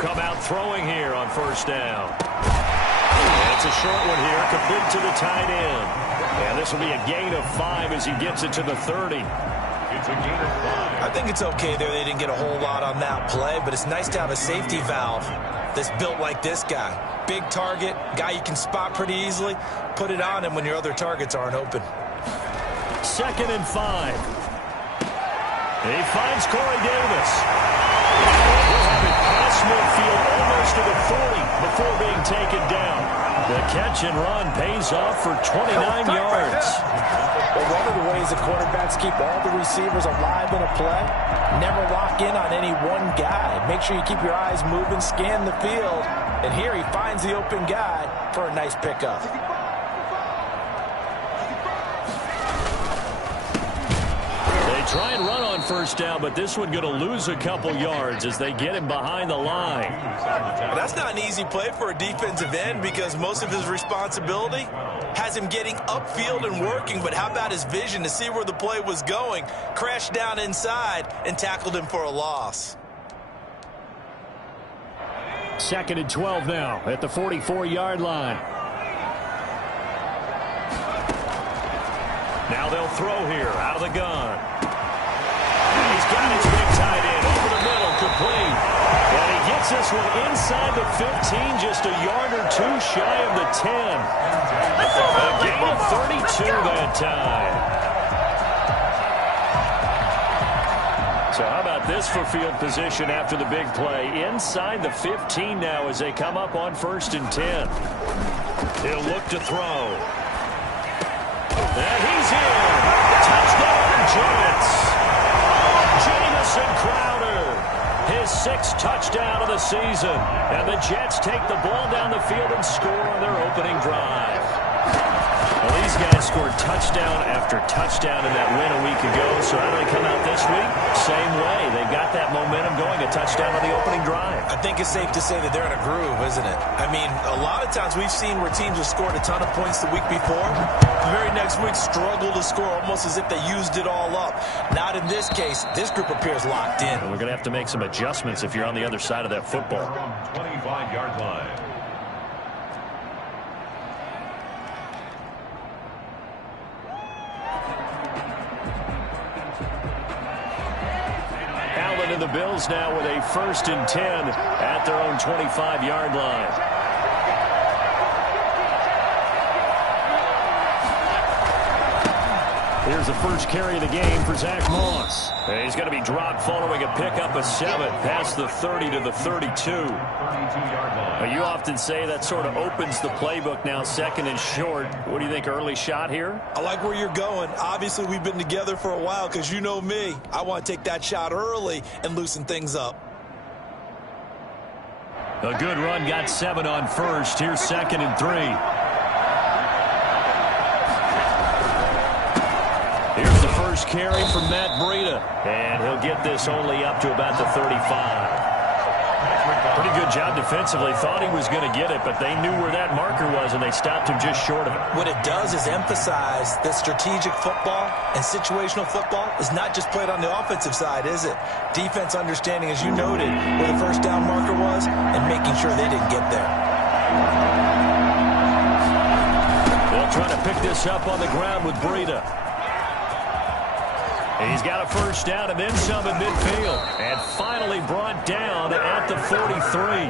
come out throwing here on first down. And it's a short one here, complete to the tight end. And this will be a gain of 5 as he gets it to the 30. It's a gain of 5. I think it's okay there. They didn't get a whole lot on that play, but it's nice to have a safety valve that's built like this guy. Big target, guy you can spot pretty easily. Put it on him when your other targets aren't open. 2nd and 5. And he finds Corey Davis. He'll have it past midfield almost to the 40 before being taken down. The catch and run pays off for 29 yards. Well, one of the ways the quarterbacks keep all the receivers alive in a play, never lock in on any one guy. Make sure you keep your eyes moving, scan the field. And here he finds the open guy for a nice pickup. Try and run on first down, but this one going to lose a couple yards as they get him behind the line. Well, that's not an easy play for a defensive end because most of his responsibility has him getting upfield and working, but how about his vision to see where the play was going, crashed down inside, and tackled him for a loss. 2nd and 12 now at the 44-yard line. Now they'll throw here out of the gun. He's got his big tight end over the middle, complete. And he gets this one inside the 15, just a yard or two shy of the 10. A gain of 32 that time. So how about this for field position after the big play? Inside the 15 now as they come up on 1st and 10. He'll look to throw. And he's in. Touchdown, Jets. Jamison Crowder, his 6th touchdown of the season. And the Jets take the ball down the field and score on their opening drive. Well, these guys scored touchdown after touchdown in that win a week ago. So how do they come out this week? Same way. They got that momentum going, a touchdown on the opening drive. I think it's safe to say that they're in a groove, isn't it? I mean, a lot of times we've seen where teams have scored a ton of points the week before. The very next week struggle to score almost as if they used it all up. Not in this case. This group appears locked in. And we're going to have to make some adjustments if you're on the other side of that football. 25-yard line. Allen and the Bills now with a 1st and 10 at their own 25-yard line. Here's the first carry of the game for Zach Moss. And he's going to be dropped following a pickup of 7 past the 30 to the 32. You often say that sort of opens the playbook now, 2nd and short. What do you think, early shot here? I like where you're going. Obviously, we've been together for a while because you know me. I want to take that shot early and loosen things up. A good run, got 7 on 1st. Here's 2nd and 3. Here's the first carry from Matt Breida. And he'll get this only up to about the 35. Pretty good job defensively. Thought he was going to get it, but they knew where that marker was, and they stopped him just short of it. What it does is emphasize that strategic football and situational football is not just played on the offensive side, is it? Defense understanding, as you noted, where the first down marker was and making sure they didn't get there. They'll try to pick this up on the ground with Breida. He's got a first down and then some in midfield. And finally brought down at the 43.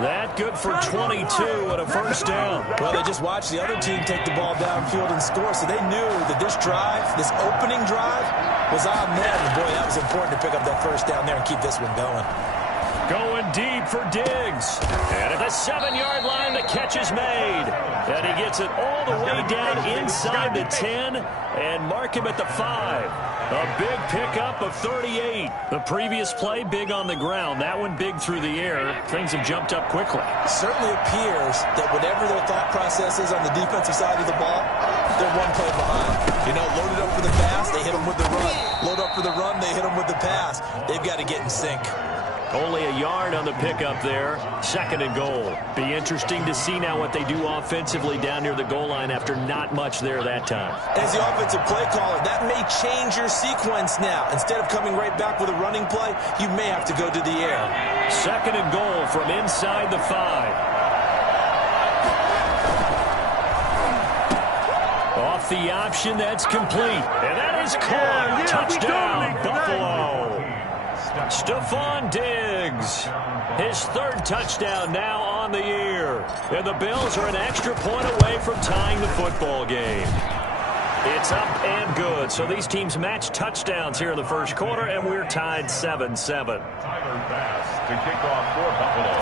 That good for 22 and a first down. Well, they just watched the other team take the ball downfield and score, so they knew that this drive, this opening drive, was on them. And boy, that was important to pick up that first down there and keep this one going. Going deep for Diggs. And at the 7-yard line, the catch is made. And he gets it all the way down inside the 10 and mark him at the 5. A big pickup of 38. The previous play, big on the ground. That one big through the air. Things have jumped up quickly. It certainly appears that whatever their thought process is on the defensive side of the ball, they're one play behind. You know, loaded up for the pass, they hit them with the run. Load up for the run, they hit them with the pass. They've got to get in sync. Only a yard on the pickup there. 2nd and goal. Be interesting to see now what they do offensively down near the goal line after not much there that time. As the offensive play caller, that may change your sequence now. Instead of coming right back with a running play, you may have to go to the air. 2nd and goal from inside the 5. Off the option, that's complete. And that is caught. Touchdown, Buffalo. Stephon Diggs. His 3rd touchdown now on the year. And the Bills are an extra point away from tying the football game. It's up and good. So these teams match touchdowns here in the first quarter, and we're tied 7-7. Tyler Bass to kick off for Buffalo.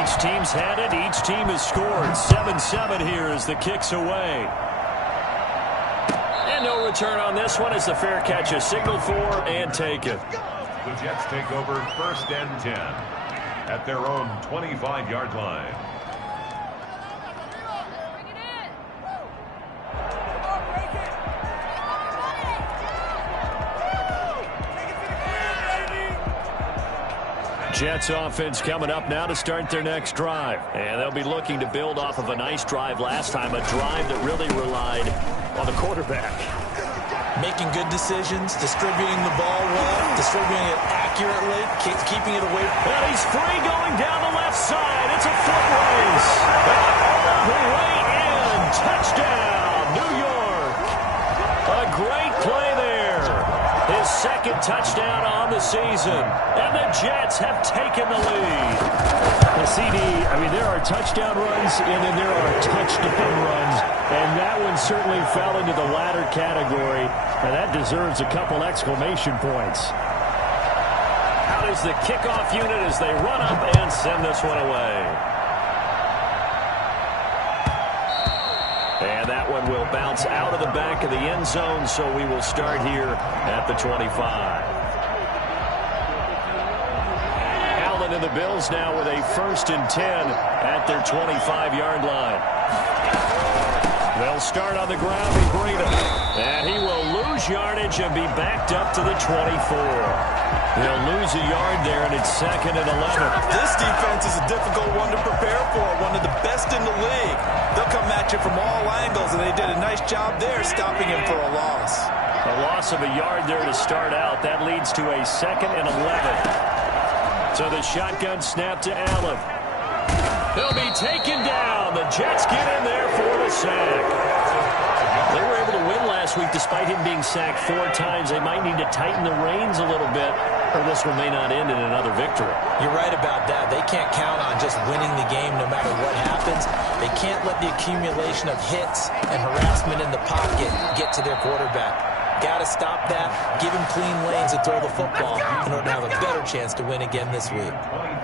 Each team's had it. Each team has scored. 7-7 here as the kick's away. And no return on this one as the fair catch is signaled for and taken. The Jets take over 1st and 10 at their own 25-yard line. Jets offense coming up now to start their next drive. And they'll be looking to build off of a nice drive last time, a drive that really relied on the quarterback. Making good decisions, distributing the ball well, distributing it accurately, keeping it away. And he's free going down the left side. It's a foot race. All the way in. Touchdown, New York. A great play there. His 2nd touchdown on the season. And the Jets have taken the lead. The CD, I mean, there are touchdown runs and then there are touchdown runs. And that one certainly fell into the latter category. And that deserves a couple exclamation points. Out is the kickoff unit as they run up and send this one away. And that one will bounce out of the back of the end zone, so we will start here at the 25. Allen and the Bills now with a 1st and 10 at their 25-yard line. They'll start on the ground with Breida. And he will lose yardage and be backed up to the 24. They'll lose a yard there, and it's 2nd and 11. This defense is a difficult one to prepare for, one of the best in the league. They'll come at you from all angles, and they did a nice job there stopping him for a loss. A loss of a yard there to start out. That leads to a 2nd and 11. So the shotgun snap to Allen. He'll be taken down. The Jets get in there for the sack. They were able to win last week despite him being sacked 4 times. They might need to tighten the reins a little bit, or this one may not end in another victory. You're right about that. They can't count on just winning the game no matter what happens. They can't let the accumulation of hits and harassment in the pocket get to their quarterback. Got to stop that, give him clean lanes to throw the football in order to have a better chance to win again this week.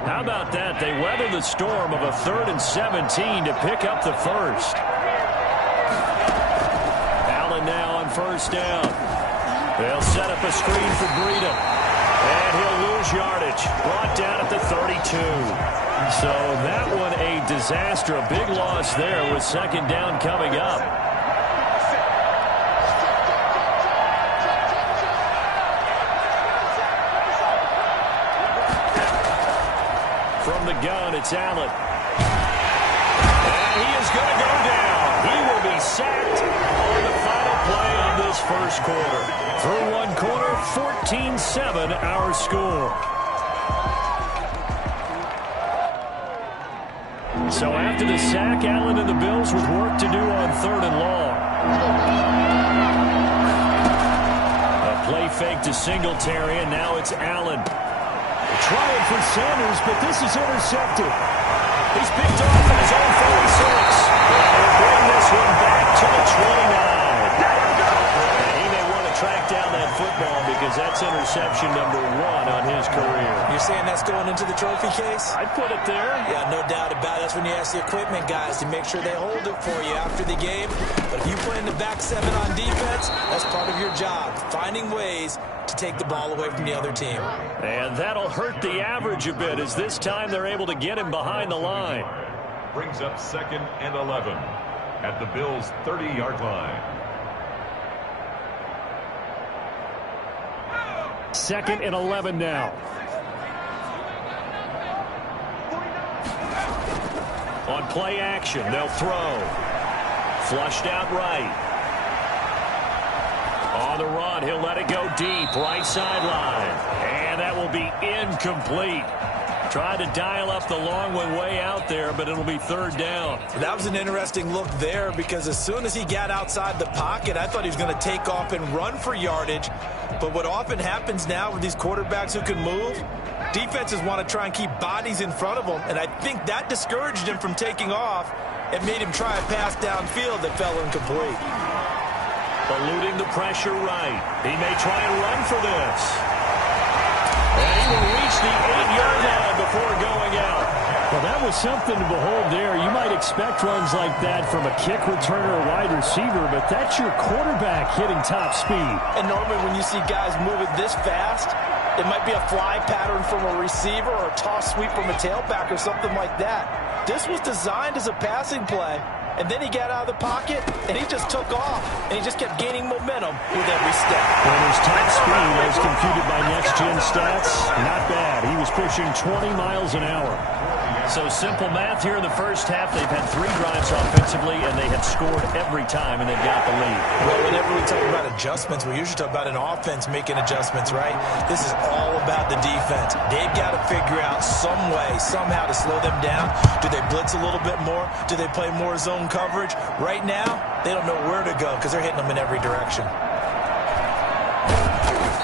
How about that? They weather the storm of a 3rd and 17 to pick up the 1st. Allen now on 1st down. They'll set up a screen for Breida. And he'll lose yardage. Brought down at the 32. So that one a disaster. A big loss there with 2nd down coming up. From the gun, it's Allen. And he is going to go down. He will be sacked on the final play of this first quarter. Through one quarter, 14-7 our score. So after the sack, Allen and the Bills with work to do on 3rd and long. A play fake to Singletary, and now it's Allen. Trying for Sanders, but this is intercepted. He's picked off at his own 46. And he'll bring this one back to the 29. And he may want to track down that football because that's interception number 1 on his career. You're saying that's going into the trophy case? I'd put it there. Yeah, no doubt about it. That's when you ask the equipment guys to make sure they hold it for you after the game. But if you play in the back 7 on defense, that's part of your job, finding ways to take the ball away from the other team. And that'll hurt the average a bit as this time they're able to get him behind the line. Brings up 2nd and 11 at the Bills' 30-yard line. 2nd and 11 now. On play action, they'll throw. Flushed out right. On the run, he'll let it go deep, right sideline. And that will be incomplete. Tried to dial up the long one way out there, but it'll be 3rd down. That was an interesting look there because as soon as he got outside the pocket, I thought he was going to take off and run for yardage. But what often happens now with these quarterbacks who can move, defenses want to try and keep bodies in front of them, and I think that discouraged him from taking off and made him try a pass downfield that fell incomplete. Eluding the pressure right. He may try and run for this. And he will reach the 8-yard line before going out. Well, that was something to behold there. You might expect runs like that from a kick returner or wide receiver, but that's your quarterback hitting top speed. And normally when you see guys moving this fast, it might be a fly pattern from a receiver or a toss sweep from a tailback or something like that. This was designed as a passing play, and then he got out of the pocket, and he just took off, and he just kept gaining momentum with every step. Well, his top speed, as computed by Next Gen Stats, not bad. He was pushing 20 miles an hour. So simple math here in the first half. They've had 3 drives offensively, and they have scored every time, and they've got the lead. Well, whenever we talk about adjustments, we usually talk about an offense making adjustments, right? This is all about the defense. They've got to figure out some way, somehow to slow them down. Do they blitz a little bit more? Do they play more zone coverage? Right now, they don't know where to go because they're hitting them in every direction.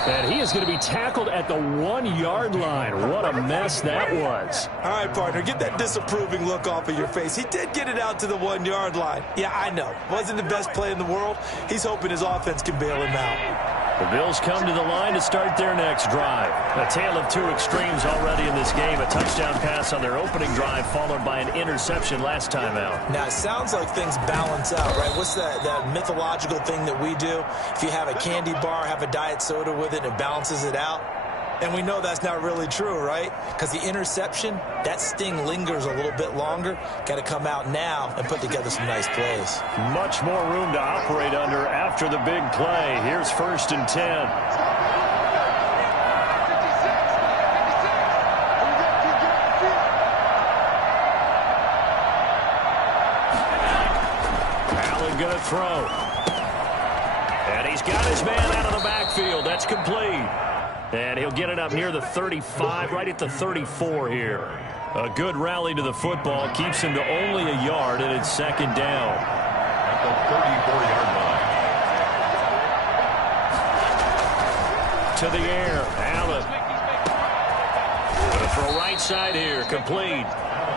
And he is going to be tackled at the 1-yard line. What a mess that was. All right, partner, get that disapproving look off of your face. He did get it out to the 1-yard line. Yeah, I know. Wasn't the best play in the world. He's hoping his offense can bail him out. The Bills come to the line to start their next drive. A tale of 2 extremes already in this game. A touchdown pass on their opening drive followed by an interception last time out. Now, it sounds like things balance out, right? What's that mythological thing that we do? If you have a candy bar, have a diet soda with it, it balances it out. And we know that's not really true, right? Because the interception, that sting lingers a little bit longer. Got to come out now and put together some nice plays. Much more room to operate under after the big play. Here's 1st and 10. Allen going to throw. And he's got his man out of the backfield. That's complete. And he'll get it up near the 35, right at the 34 here. A good rally to the football keeps him to only a yard, and it's 2nd down. At the 34-yard line. To the air, Allen. Gonna throw right side here, complete.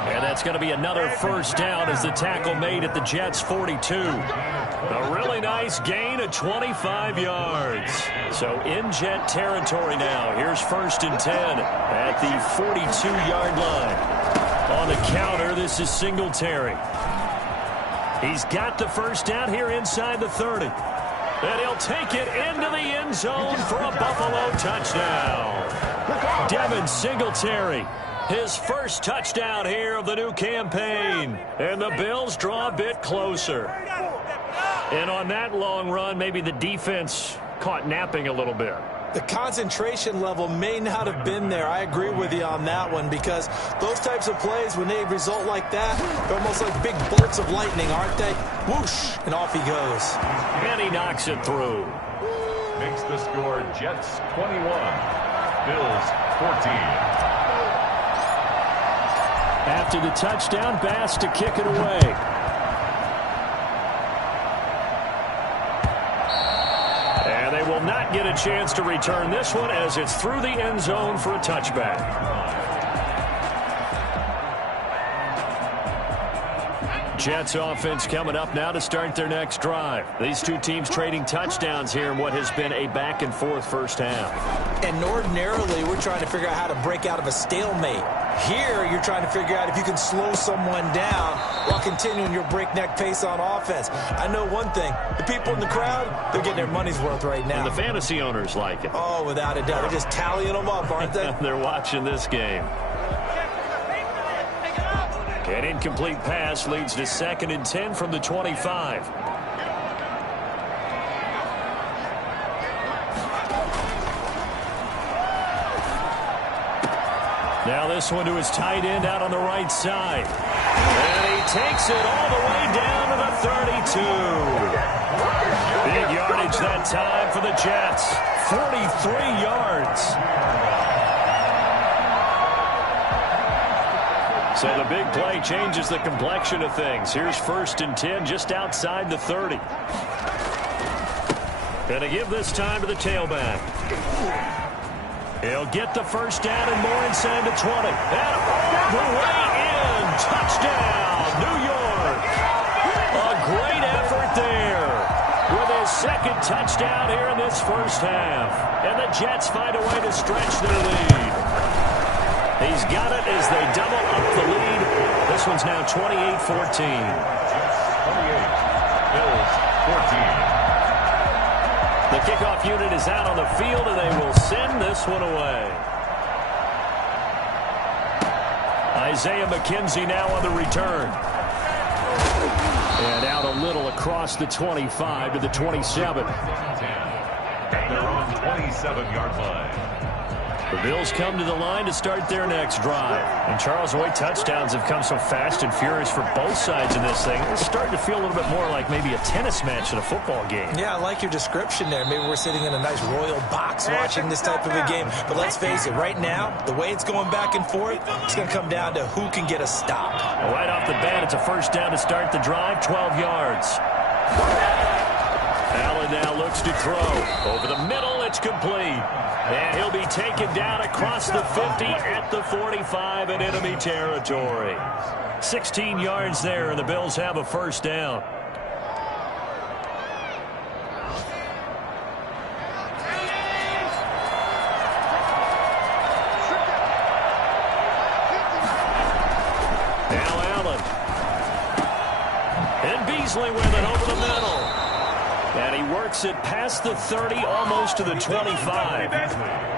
And that's going to be another 1st down as the tackle made at the Jets' 42. A really nice gain of 25 yards. So in Jet territory now. Here's 1st and 10 at the 42-yard line. On the counter, this is Singletary. He's got the 1st down here inside the 30. And he'll take it into the end zone for a Buffalo touchdown. Devin Singletary. His 1st touchdown here of the new campaign. And the Bills draw a bit closer. And on that long run, maybe the defense caught napping a little bit. The concentration level may not have been there. I agree with you on that one because those types of plays, when they result like that, they're almost like big bolts of lightning, aren't they? Whoosh, and off he goes. And he knocks it through. Makes the score Jets 21, Bills 14. After the touchdown, Bass to kick it away. And they will not get a chance to return this one as it's through the end zone for a touchback. Jets offense coming up now to start their next drive. These 2 teams trading touchdowns here in what has been a back-and-forth first half. And ordinarily, we're trying to figure out how to break out of a stalemate. Here, you're trying to figure out if you can slow someone down while continuing your breakneck pace on offense. I know one thing. The people in the crowd, they're getting their money's worth right now. And the fantasy owners like it. Oh, without a doubt. They're just tallying them up, aren't they? They're watching this game. An incomplete pass leads to 2nd and 10 from the 25. Now this one to his tight end out on the right side. And he takes it all the way down to the 32. Big yardage that time for the Jets. 43 yards. So the big play changes the complexion of things. Here's 1st and 10 just outside the 30. Going to give this time to the tailback. He'll get the first down and more inside the 20. And all the way in. Touchdown, New York. A great effort there with his 2nd touchdown here in this first half. And the Jets find a way to stretch their lead. He's got it as they double up the lead. This one's now 28-14. 28. Bills 14. The kickoff unit is out on the field, and they will send this one away. Isaiah McKenzie now on the return. And out a little across the 25 to the 27. And they're on 27-yard line. The Bills come to the line to start their next drive. And Charles, the way touchdowns have come so fast and furious for both sides in this thing, it's starting to feel a little bit more like maybe a tennis match in a football game. Yeah, I like your description there. Maybe we're sitting in a nice royal box watching this type of a game. But let's face it, right now, the way it's going back and forth, it's going to come down to who can get a stop. Right off the bat, it's a first down to start the drive, 12 yards. Allen now looks to throw. Over the middle, it's complete. And he'll be taken down across the 50 at the 45 in enemy territory. 16 yards there, and the Bills have a first down. Now Allen. And Beasley with it over the middle. And he works it past the 30, almost to the 25.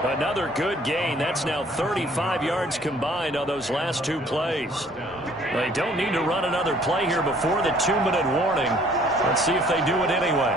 Another good gain. That's now 35 yards combined on those last 2 plays. They don't need to run another play here before the 2-minute warning. Let's see if they do it anyway.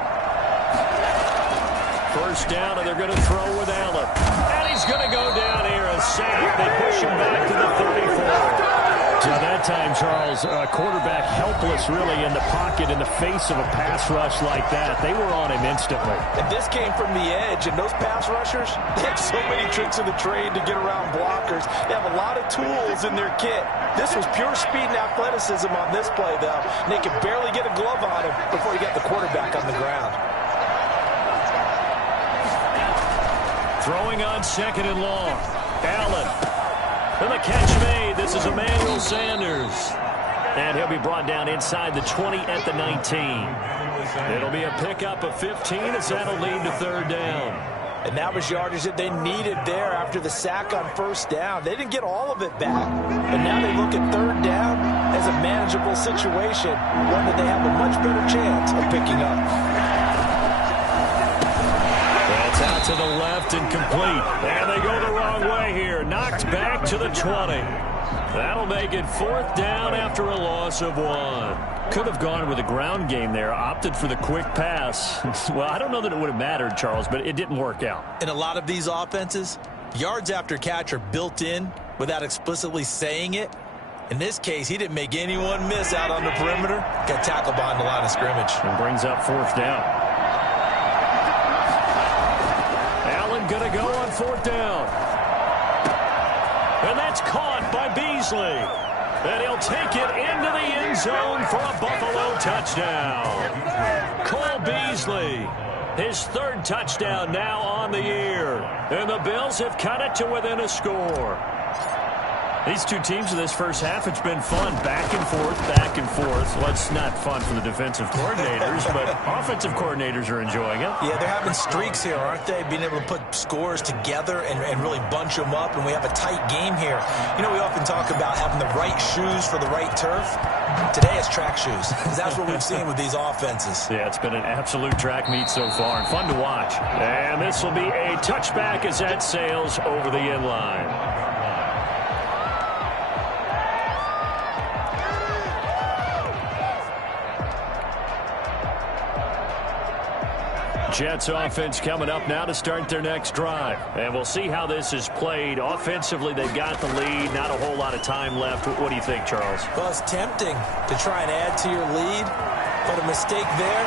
First down, and they're going to throw with Allen. And he's going to go down here, a sack. They push him back to the 34. So that time, Charles, quarterback helpless really in the pocket in the face of a pass rush like that. They were on him instantly. And this came from the edge, and those pass rushers, they have so many tricks of the trade to get around blockers. They have a lot of tools in their kit. This was pure speed and athleticism on this play, though. And they could barely get a glove on him before he got the quarterback on the ground. Throwing on 2nd and long. Allen. And the catch made. This is Emmanuel Sanders. And he'll be brought down inside the 20 at the 19. It'll be a pickup of 15 as that'll lead to 3rd down. And that was yardage that they needed there after the sack on 1st down. They didn't get all of it back. But now they look at 3rd down as a manageable situation, one that they have a much better chance of picking up. That's out to the left and complete. And they go the wrong way here. Knocked back to the 20. That'll make it 4th down after a loss of 1. Could have gone with a ground game there. Opted for the quick pass. Well, I don't know that it would have mattered, Charles, but it didn't work out. In a lot of these offenses, yards after catch are built in without explicitly saying it. In this case, he didn't make anyone miss out on the perimeter. Got tackled behind the line of scrimmage. And brings up 4th down. Going to go on 4th down. And that's caught by Beasley. And he'll take it into the end zone for a Buffalo touchdown. Cole Beasley, his 3rd touchdown now on the year. And the Bills have cut it to within a score. These two teams in this first half, it's been fun. Back and forth, back and forth. Well, it's not fun for the defensive coordinators, but offensive coordinators are enjoying it. Yeah, they're having streaks here, aren't they? Being able to put scores together and really bunch them up, and we have a tight game here. You know, we often talk about having the right shoes for the right turf. Today it's track shoes, because that's what we've seen with these offenses. Yeah, it's been an absolute track meet so far, and fun to watch. And this will be a touchback as that sails over the end line. Jets offense coming up now to start their next drive. And we'll see how this is played. Offensively, they've got the lead. Not a whole lot of time left. What do you think, Charles? Well, it's tempting to try and add to your lead, but a mistake there,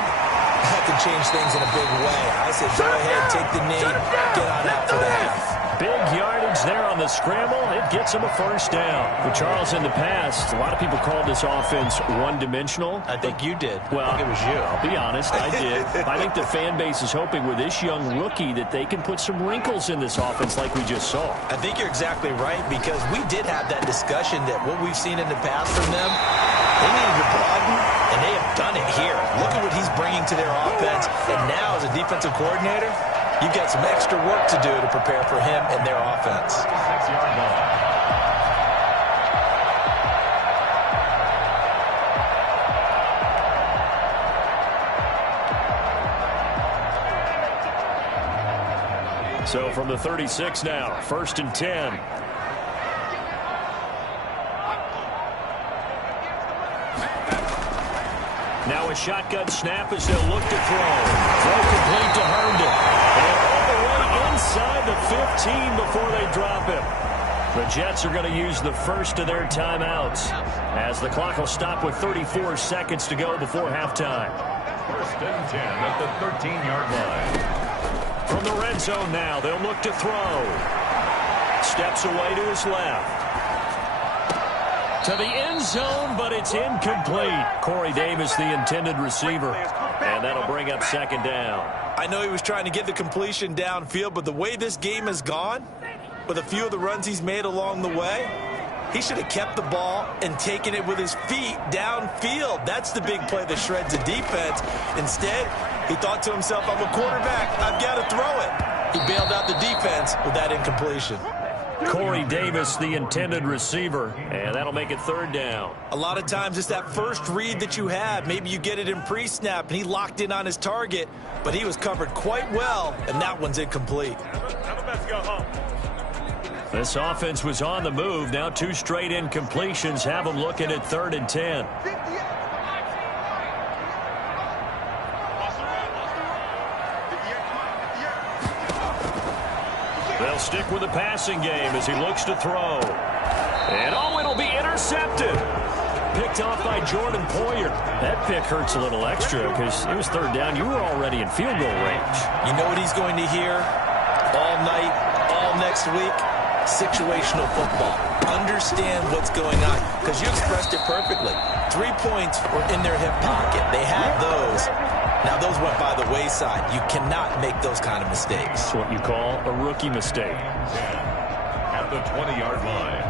that could change things in a big way. I said go ahead, take the knee, get on out for the half. Big yardage there on the scramble. It gets him a first down. For Charles, in the past, a lot of people called this offense one-dimensional. I think you did. Well, I think it was you. I'll be honest, I did. I think the fan base is hoping with this young rookie that they can put some wrinkles in this offense like we just saw. I think you're exactly right, because we did have that discussion that what we've seen in the past from them, they needed to broaden, and they have done it here. Look at what he's bringing to their offense. And now, as a defensive coordinator, you've got some extra work to do to prepare for him and their offense. 6-yard line. So from the 36 now, 1st and 10. Now a shotgun snap as they'll look to throw. Throw complete to Herndon. And all the way inside the 15 before they drop him. The Jets are going to use the first of their timeouts as the clock will stop with 34 seconds to go before halftime. 1st and 10 at the 13-yard line. From the red zone now, they'll look to throw. Steps away to his left. To the end zone, but it's incomplete. Corey Davis, the intended receiver. And that'll bring up 2nd down. I know he was trying to get the completion downfield, but the way this game has gone, with a few of the runs he's made along the way, he should have kept the ball and taken it with his feet downfield. That's the big play that shreds the defense. Instead, he thought to himself, I'm a quarterback, I've got to throw it. He bailed out the defense with that incompletion. Corey Davis, the intended receiver, and that'll make it 3rd down. A lot of times it's that first read that you have. Maybe you get it in pre-snap, and he locked in on his target, but he was covered quite well, and that one's incomplete. This offense was on the move. Now 2 straight incompletions have them looking at 3rd and 10. They'll stick with the passing game as he looks to throw. And it'll be intercepted. Picked off by Jordan Poyer. That pick hurts a little extra because it was 3rd down. You were already in field goal range. You know what he's going to hear all night, all next week? Situational football. Understand what's going on, because you expressed it perfectly. 3 points were in their hip pocket. They had those. Now, those went by the wayside. You cannot make those kind of mistakes. It's what you call a rookie mistake. At the 20-yard line.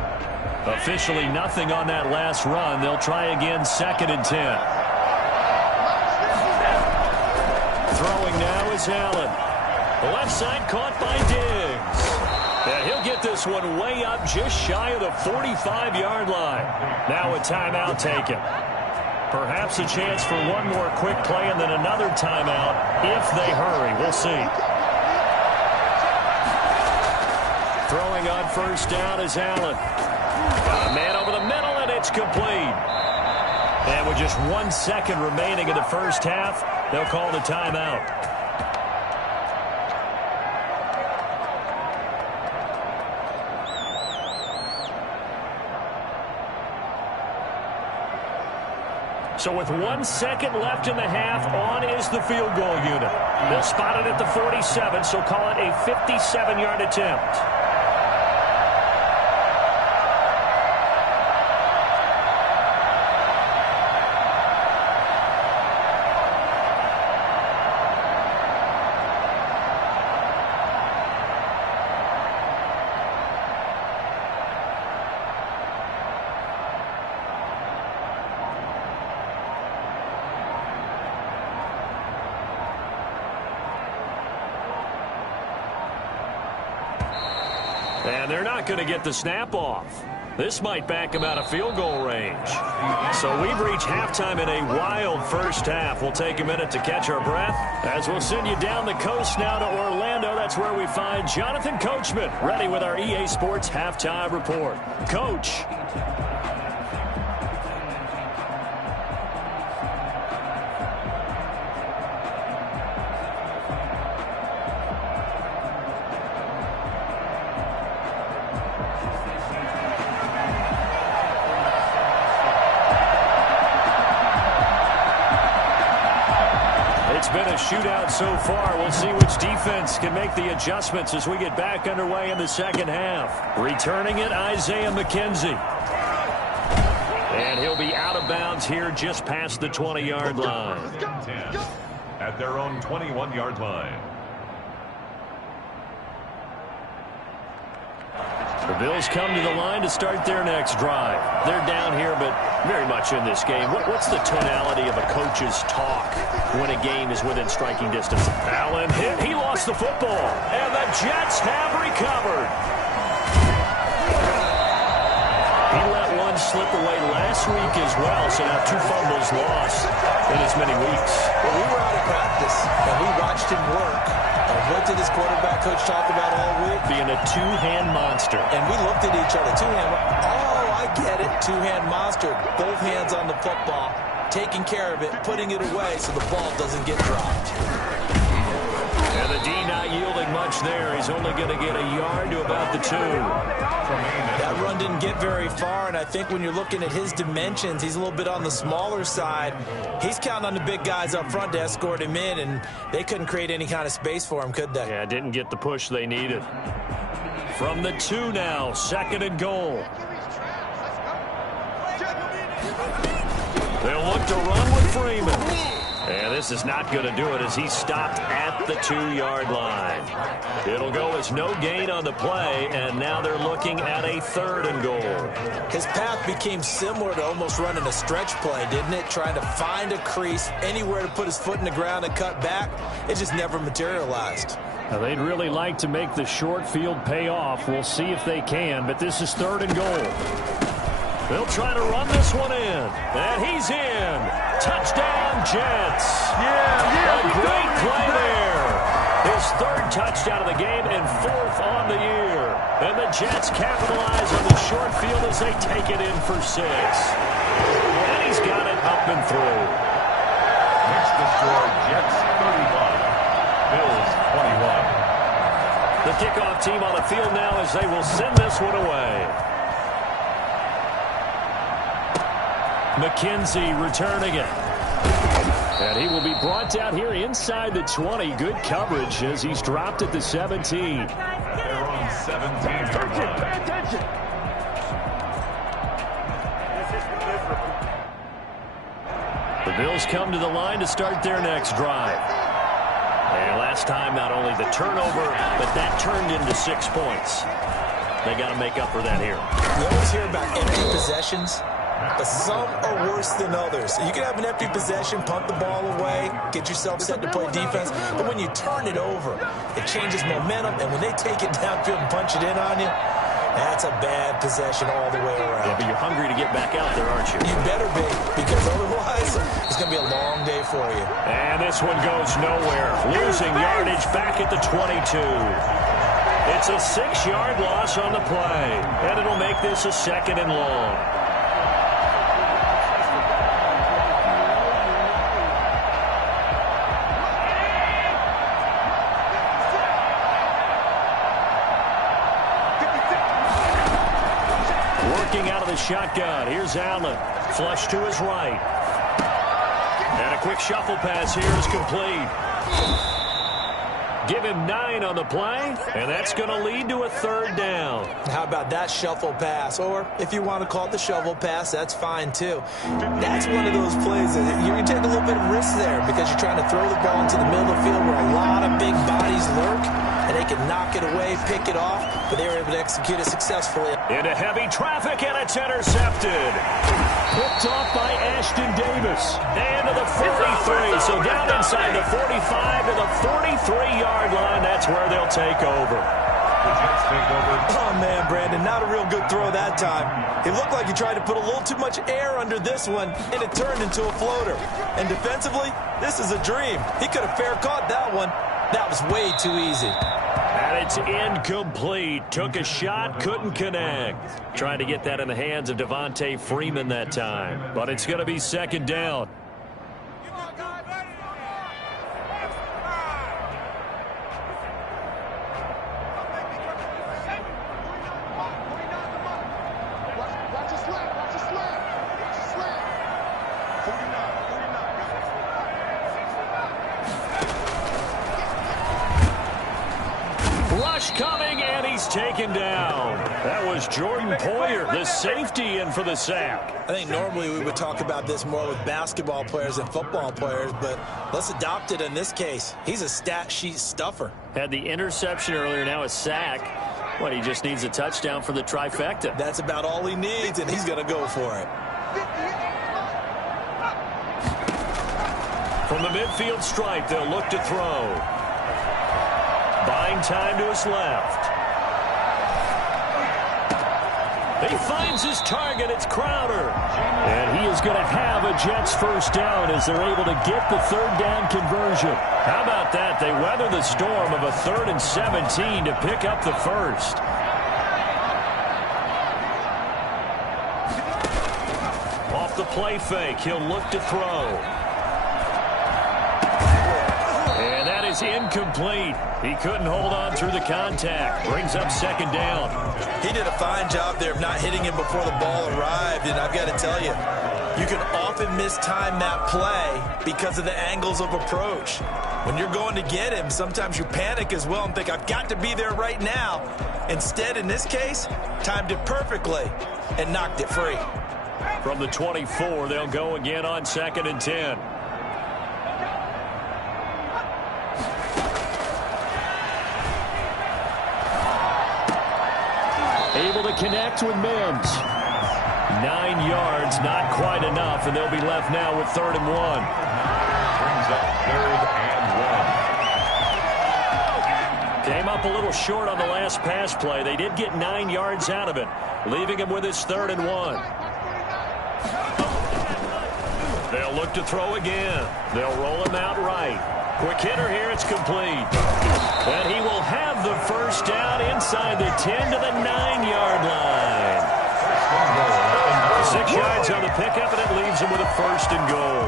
Officially nothing on that last run. They'll try again, 2nd and 10. Throwing now is Allen. The left side caught by Diggs. And he'll get this one way up just shy of the 45-yard line. Now a timeout taken. Perhaps a chance for one more quick play and then another timeout if they hurry. We'll see. Throwing on 1st down is Allen. Got a man over the middle, and it's complete. And with just 1 second remaining in the first half, they'll call the timeout. So with 1 second left in the half, on is the field goal unit. They'll spot it at the 47, so call it a 57-yard attempt. And they're not going to get the snap off. This might back them out of field goal range. So we've reached halftime in a wild first half. We'll take a minute to catch our breath as we'll send you down the coast now to Orlando. That's where we find Jonathan Coachman ready with our EA Sports Halftime Report. Coach. It's been a shootout so far. We'll see which defense can make the adjustments as we get back underway in the second half. Returning it, Isaiah McKenzie. And he'll be out of bounds here just past the 20-yard line. 10 at their own 21-yard line. The Bills come to the line to start their next drive. They're down here, but very much in this game. What's the tonality of a coach's talk when a game is within striking distance? Allen hit. He lost the football. And the Jets have recovered. He let one slip away last week as well, so now 2 fumbles lost in as many weeks. Well, we were out of practice, and we watched him work. And what did his quarterback coach talk about all week? Being a two-hand monster. And we looked at each other. Two-hand. Oh, I get it. Two-hand monster. Both hands on the football, taking care of it, putting it away so the ball doesn't get dropped. And the D not yielding much there. He's only going to get a yard to about the 2. That run didn't get very far, and I think when you're looking at his dimensions, he's a little bit on the smaller side. He's counting on the big guys up front to escort him in, and they couldn't create any kind of space for him, could they? Yeah, didn't get the push they needed. From the 2 now, 2nd and goal. They'll look to run with Freeman. And this is not going to do it as he's stopped at the 2-yard line. It'll go as no gain on the play, and now they're looking at a 3rd and goal. His path became similar to almost running a stretch play, didn't it? Trying to find a crease, anywhere to put his foot in the ground and cut back. It just never materialized. Now, they'd really like to make the short field pay off. We'll see if they can, but this is 3rd and goal. They'll try to run this one in. And he's in. Touchdown, Jets. A great play there. His 3rd touchdown of the game and 4th on the year. And the Jets capitalize on the short field as they take it in for 6. And he's got it up and through. Next to score, Jets 31, Bills 21. The kickoff team on the field now as they will send this one away. McKenzie returning it. And he will be brought down here inside the 20. Good coverage as he's dropped at the 17. At their own 17-yard line. The Bills come to the line to start their next drive. And last time, not only the turnover, but that turned into 6 points. They got to make up for that here. We always hear about empty possessions, but some are worse than others. You can have an empty possession, punt the ball away, get yourself set to play defense, but when you turn it over, it changes momentum, and when they take it downfield and punch it in on you, that's a bad possession all the way around. Yeah, but you're hungry to get back out there, aren't you? You better be, because otherwise it's going to be a long day for you. And this one goes nowhere. Losing yardage back at the 22. It's a 6-yard loss on the play, and it'll make this a 2nd and long. Working out of the shotgun. Here's Allen. Flush to his right. And a quick shuffle pass here is complete. Give him 9 on the play, and that's going to lead to a 3rd down. How about that shuffle pass? Or if you want to call it the shovel pass, that's fine too. That's one of those plays that you're going to take a little bit of risk there because you're trying to throw the ball into the middle of the field where a lot of big bodies lurk, and they can knock it away, pick it off, but they were able to execute it successfully. Into heavy traffic, and it's intercepted. Picked off by Ashton Davis. And to the 43. So down inside the 45 to the 43-yard line. That's where they'll take over. The Jets take over. Oh, man, Brandon, not a real good throw that time. It looked like he tried to put a little too much air under this one, and it turned into a floater. And defensively, this is a dream. He could have fair caught that one. That was way too easy. And it's incomplete. Took a shot, couldn't connect. Trying to get that in the hands of Devontae Freeman that time. But it's going to be 2nd down. is taken down. That was Jordan Poyer, the safety, in for the sack. I think normally we would talk about this more with basketball players and football players, but let's adopt it in this case. He's a stat sheet stuffer. Had the interception earlier, now a sack. What, he just needs a touchdown for the trifecta. That's about all he needs, and he's going to go for it. From the midfield stripe, they'll look to throw. Buying time to his left. He finds his target. It's Crowder. And he is going to have a Jets first down as they're able to get the third down conversion. How about that? They weather the storm of a 3rd and 17 to pick up the first. Off the play fake, he'll look to throw. And that is incomplete. He couldn't hold on through the contact. Brings up second down. He did a fine job there of not hitting him before the ball arrived, and I've got to tell you, you can often mistime that play because of the angles of approach. When you're going to get him, sometimes you panic as well and think, I've got to be there right now. Instead, in this case, timed it perfectly and knocked it free. From the 24, they'll go again on 2nd and 10. Able to connect with Mims. 9 yards, not quite enough, and they'll be left now with 3rd and 1. Brings up 3rd and 1. Came up a little short on the last pass play. They did get 9 yards out of it, leaving him with his 3rd and 1. They'll look to throw again. They'll roll him out right. Quick hitter here, it's complete. And he will have the first down inside the 10 to the 9-yard line. 6 yards on the pickup, and it leaves him with a 1st and goal.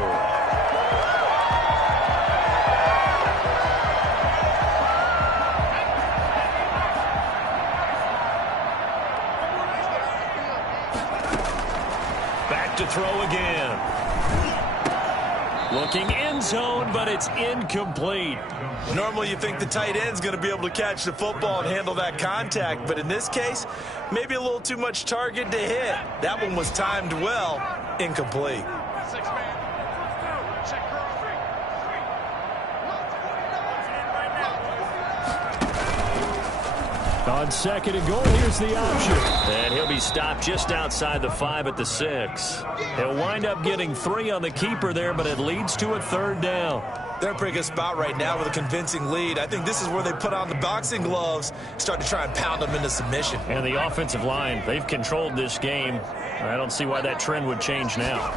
Back to throw again. Looking end zone, but it's incomplete. Normally you think the tight end's going to be able to catch the football and handle that contact, but in this case, maybe a little too much target to hit. That one was timed well, incomplete. On 2nd and goal, here's the option. And he'll be stopped just outside the 5 at the 6. He'll wind up getting 3 on the keeper there, but it leads to a 3rd down. They're in a pretty good spot right now with a convincing lead. I think this is where they put on the boxing gloves, start to try and pound them into submission. And the offensive line, they've controlled this game. I don't see why that trend would change now.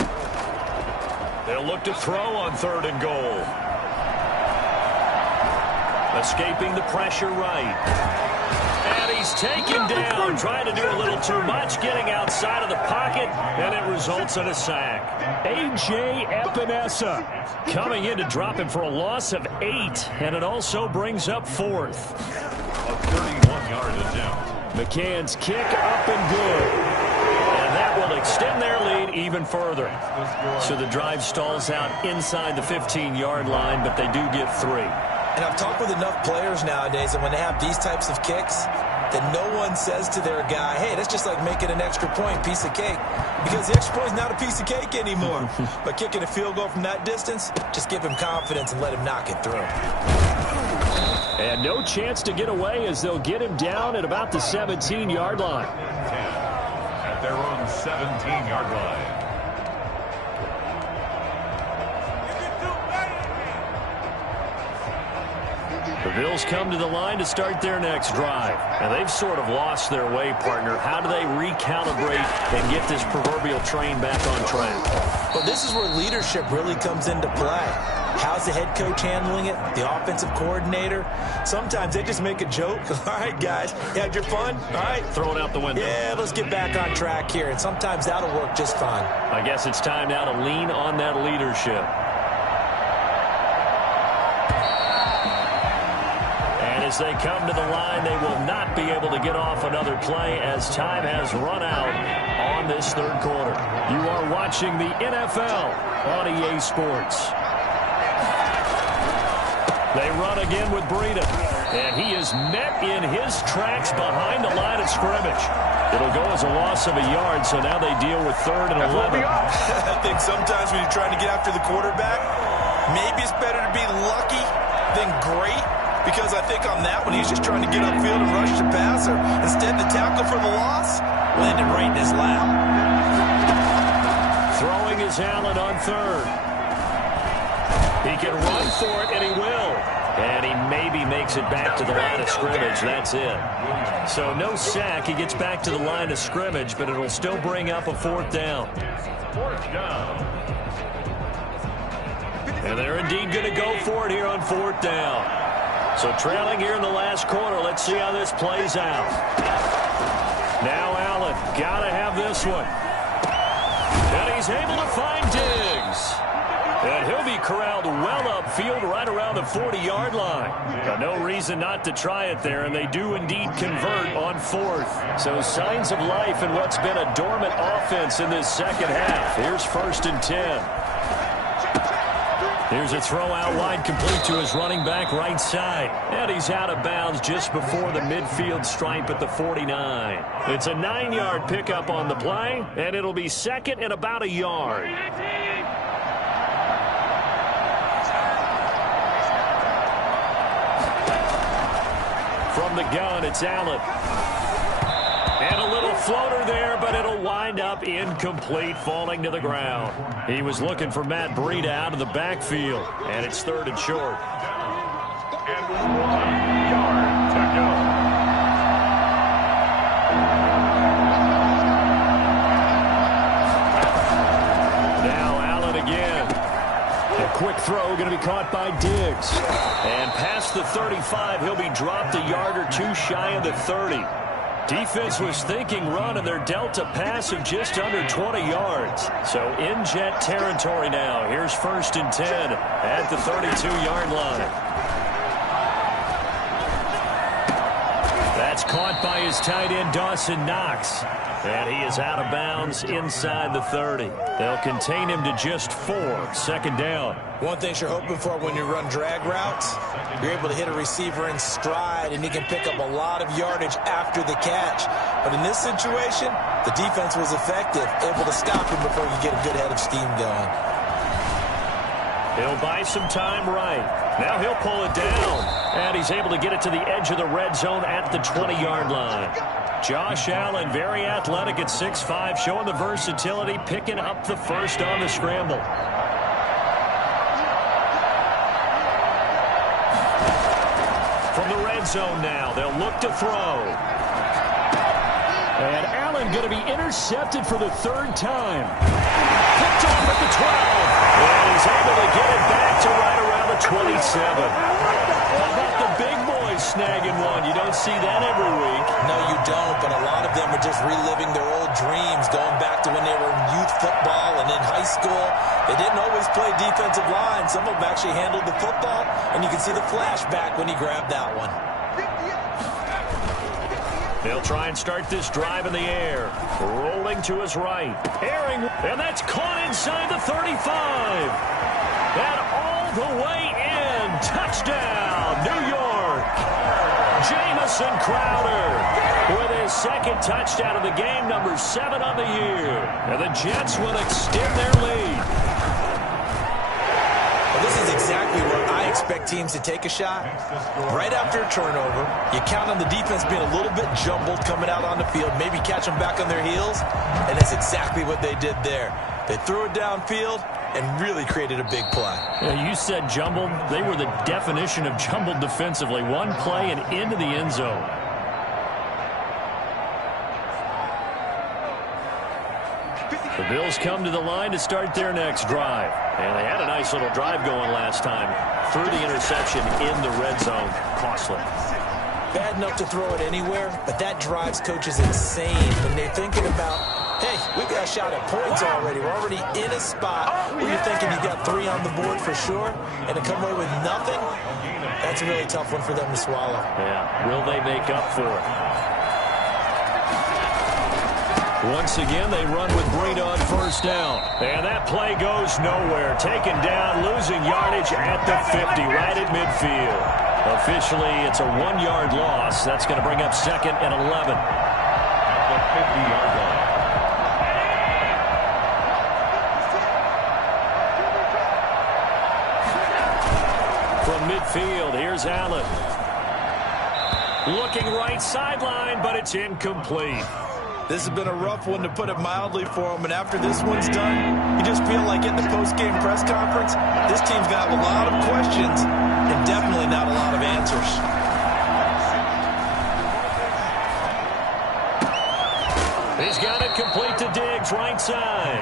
They'll look to throw on 3rd and goal. Escaping the pressure right. And he's taken down, trying to do a little too much, getting outside of the pocket, and it results in a sack. A.J. Epinesa coming in to drop him for a loss of 8, and it also brings up 4th. A 31-yard attempt. McCann's kick up and good. And that will extend their lead even further. So the drive stalls out inside the 15-yard line, but they do get 3. And I've talked with enough players nowadays, and when they have these types of kicks, that no one says to their guy, hey, that's just like making an extra point, piece of cake. Because the extra point is not a piece of cake anymore. But kicking a field goal from that distance, just give him confidence and let him knock it through. And no chance to get away as they'll get him down at about the 17-yard line. 10 at their own 17-yard line. The Bills come to the line to start their next drive. And they've sort of lost their way, partner. How do they recalibrate and get this proverbial train back on track? Well, this is where leadership really comes into play. How's the head coach handling it? The offensive coordinator? Sometimes they just make a joke. All right, guys, you had your fun? All right. Throw it out the window. Yeah, let's get back on track here. And sometimes that'll work just fine. I guess it's time now to lean on that leadership. As they come to the line, they will not be able to get off another play as time has run out on this 3rd quarter. You are watching the NFL on EA Sports. They run again with Breida. And he is met in his tracks behind the line of scrimmage. It'll go as a loss of a yard, so now they deal with 3rd and 11. I think sometimes when you're trying to get after the quarterback, maybe it's better to be lucky than great, because I think on that one he's just trying to get upfield and rush the passer. Instead, the tackle for the loss landed right in his lap. Throwing is Allen on 3rd. He can run for it, and he will. And he maybe makes it back to the line of scrimmage. That's it. So no sack. He gets back to the line of scrimmage, but it'll still bring up a 4th down. 4th down. And they're indeed going to go for it here on 4th down. So trailing here in the last quarter. Let's see how this plays out. Now Allen. Got to have this one. And he's able to find Diggs. And he'll be corralled well upfield right around the 40-yard line. But no reason not to try it there, and they do indeed convert on 4th. So signs of life in what's been a dormant offense in this second half. Here's 1st and 10. Here's a throw out wide, complete to his running back right side. And he's out of bounds just before the midfield stripe at the 49. It's a 9-yard pickup on the play, and it'll be 2nd and about a yard. From the gun, it's Allen. And a little floater there, but it'll wind up incomplete, falling to the ground. He was looking for Matt Breida out of the backfield, and it's 3rd and short. And 1 yard to go. Now Allen again. A quick throw going to be caught by Diggs. And past the 35, he'll be dropped a yard or two shy of the 30. Defense was thinking run, and they're dealt a pass of just under 20 yards. So in Jet territory now. Here's 1st and 10 at the 32-yard line. That's caught by his tight end, Dawson Knox. And he is out of bounds inside the 30. They'll contain him to just 4. 2nd down. One thing you're hoping for when you run drag routes, you're able to hit a receiver in stride, and he can pick up a lot of yardage after the catch. But in this situation, the defense was effective, able to stop him before he get a good head of steam going. He'll buy some time right. Now he'll pull it down. And he's able to get it to the edge of the red zone at the 20-yard line. Josh Allen, very athletic at 6'5", showing the versatility, picking up the 1st on the scramble. From the red zone now, they'll look to throw. And Allen going to be intercepted for the 3rd time. Picked off at the 12. And he's able to get it back to right around the 27. How about the big boys snagging one? You don't see that every week. No, you don't, but a lot of them are just reliving their old dreams, going back to when they were in youth football and in high school. They didn't always play defensive line. Some of them actually handled the football, and you can see the flashback when he grabbed that one. They'll try and start this drive in the air. Rolling to his right. Airing, and that's caught inside the 35. And all the way in. Touchdown, New York. Jamison Crowder with his 2nd touchdown of the game, number 7 on the year. And the Jets will extend their lead. Well, this is exactly where I expect teams to take a shot. Right after a turnover, you count on the defense being a little bit jumbled coming out on the field, maybe catch them back on their heels, and that's exactly what they did there. They threw it downfield and really created a big play. Yeah, you said jumbled. They were the definition of jumbled defensively. One play and into the end zone. The Bills come to the line to start their next drive. And they had a nice little drive going last time. Threw the interception in the red zone. Costly. Bad enough to throw it anywhere, but that drives coaches insane when they're thinking about, hey, we got a shot at points already. We're already in a spot where you're thinking you got 3 on the board for sure, and to come away with nothing, that's a really tough one for them to swallow. Yeah, will they make up for it? Once again, they run with Breida on first down. And that play goes nowhere. Taken down, losing yardage at the 50, right at midfield. Officially, it's a 1-yard loss. That's going to bring up 2nd and 11. At the 50-yard line. From midfield, here's Allen. Looking right sideline, but it's incomplete. This has been a rough one, to put it mildly, for him. And after this one's done, you just feel like at the post-game press conference, this team's going to have a lot of questions and definitely not a lot of answers. He's got it complete to Diggs, right side.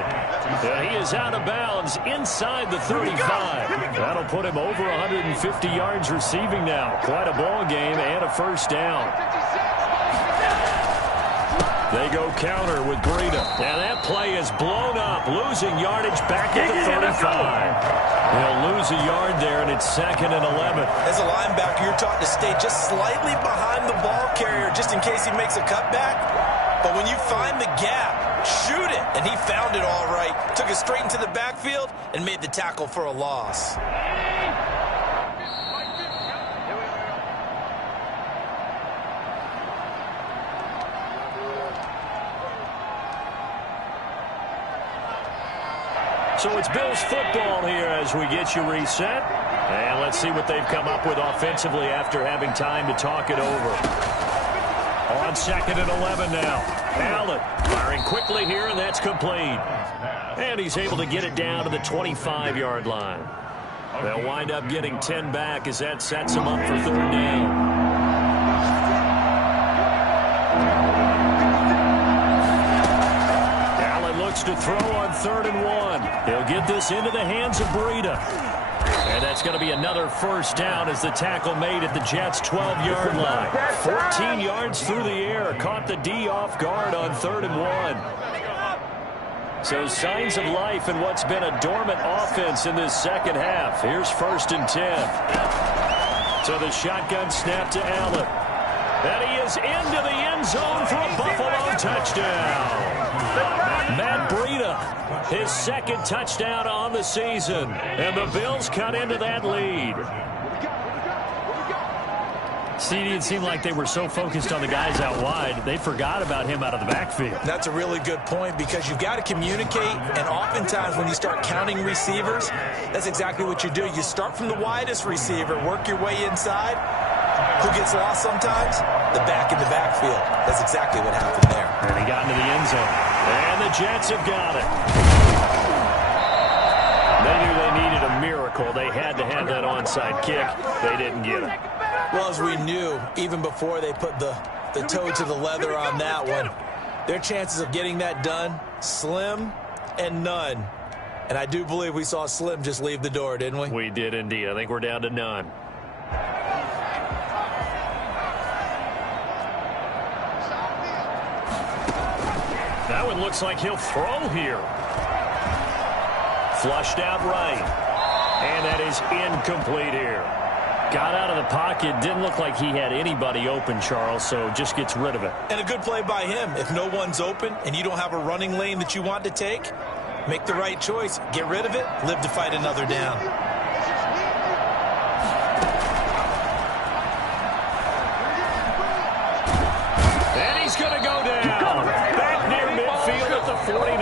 He is out of bounds inside the 35. That'll put him over 150 yards receiving now. Quite a ball game and a first down. They go counter with Breida. And that play is blown up, losing yardage back at the 35. They'll lose a yard there, and it's 2nd and 11. As a linebacker, you're taught to stay just slightly behind the ball carrier just in case he makes a cutback. But when you find the gap, shoot it. And he found it all right. Took it straight into the backfield and made the tackle for a loss. So it's Bills football here as we get you reset. And let's see what they've come up with offensively after having time to talk it over. On 2nd and 11 now. Allen firing quickly here, and that's complete. And he's able to get it down to the 25-yard line. They'll wind up getting 10 back as that sets them up for 3rd down. To throw on 3rd and 1. He'll get this into the hands of Breida. And that's going to be another first down as the tackle made at the Jets' 12-yard line. 14 yards through the air. Caught the D off guard on 3rd and 1. So signs of life in what's been a dormant offense in this second half. Here's 1st and 10. So the shotgun snap to Allen. And he is into the end zone for a Buffalo touchdown. Matt Breida, his 2nd touchdown on the season. And the Bills cut into that lead. CD, it seemed like they were so focused on the guys out wide, they forgot about him out of the backfield. That's a really good point, because you've got to communicate, and oftentimes when you start counting receivers, that's exactly what you do. You start from the widest receiver, work your way inside. Who gets lost sometimes? The back in the backfield. That's exactly what happened there. And he got into the end zone. And the Jets have got it. They knew they needed a miracle. They had to have that onside kick. They didn't get it. Well, as we knew, even before they put the toe to the leather on that one, their chances of getting that done, slim and none. And I do believe we saw Slim just leave the door, didn't we? We did indeed. I think we're down to none. That one looks like he'll throw here. Flushed out right. And that is incomplete here. Got out of the pocket. Didn't look like he had anybody open, Charles, so just gets rid of it. And a good play by him. If no one's open and you don't have a running lane that you want to take, make the right choice. Get rid of it. Live to fight another down. And he's going to go down. Back near midfield at the 49.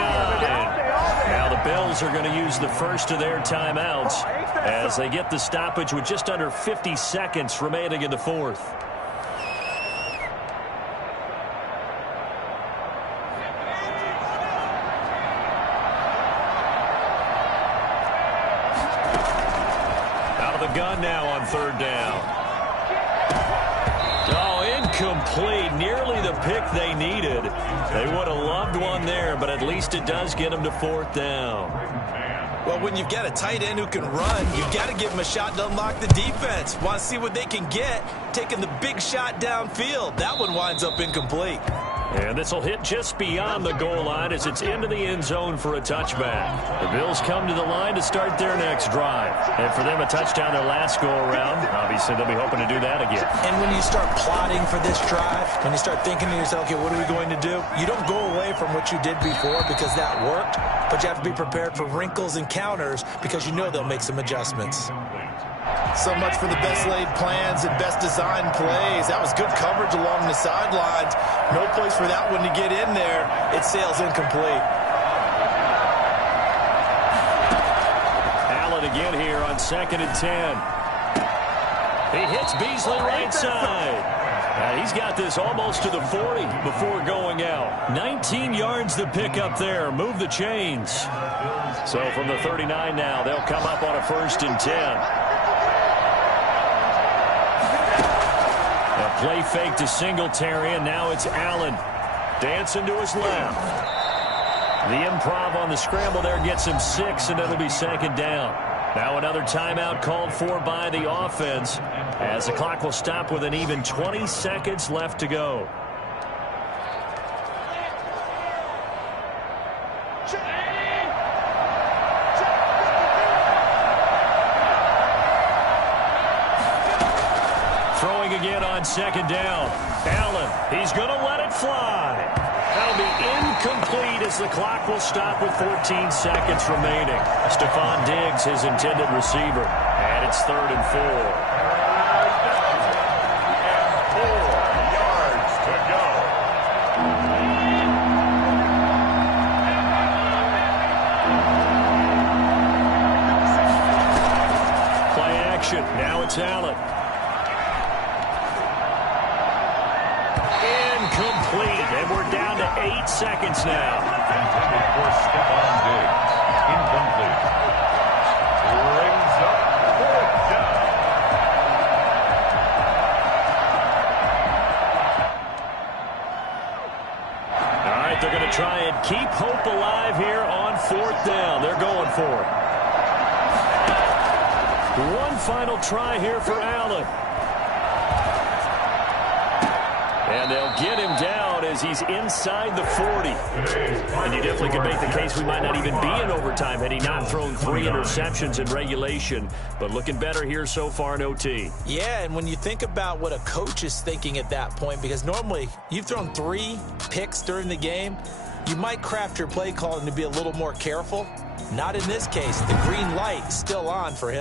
Now the Bills are going to use the first of their timeouts as they get the stoppage with just under 50 seconds remaining in the 4th. Out of the gun now on 3rd down. Oh, incomplete. Nearly the pick they needed. They would have loved one there, but at least it does get them to 4th down. Well, when you've got a tight end who can run, you've got to give him a shot to unlock the defense. Want to see what they can get, taking the big shot downfield. That one winds up incomplete. And this will hit just beyond the goal line as it's into the end zone for a touchback. The Bills come to the line to start their next drive. And for them, a touchdown their last go-around. Obviously, they'll be hoping to do that again. And when you start plotting for this drive, when you start thinking to yourself, okay, what are we going to do? You don't go away from what you did before because that worked, but you have to be prepared for wrinkles and counters because you know they'll make some adjustments. So much for the best laid plans and best designed plays. That was good coverage along the sidelines. No place for that one to get in there. It sails incomplete. Allen again here on 2nd and 10. He hits Beasley right side. He's got this almost to the 40 before going out. 19 yards to pick up there. Move the chains. So from the 39 now, they'll come up on a 1st and 10. Play fake to Singletary, and now it's Allen. Dancing to his left. The improv on the scramble there gets him 6, and it'll be 2nd down. Now another timeout called for by the offense as the clock will stop with an even 20 seconds left to go. Throwing again on 2nd down. Allen, he's going to let it fly. That'll be incomplete as the clock will stop with 14 seconds remaining. Stephon Diggs, his intended receiver. And it's 3rd and 4. 4 yards to go. Play action. Now it's Allen. Incomplete, and we're down to 8 seconds now. Intended for Stephon Diggs. Incomplete. Brings up 4th down. All right, they're going to try and keep hope alive here on 4th down. They're going for it. One final try here for Allen. And they'll get him down as he's inside the 40. And you definitely could make the case we might not even be in overtime had he not thrown 3 interceptions in regulation. But looking better here so far in OT. Yeah, and when you think about what a coach is thinking at that point, because normally you've thrown 3 picks during the game, you might craft your play calling to be a little more careful. Not in this case. The green light is still on for him.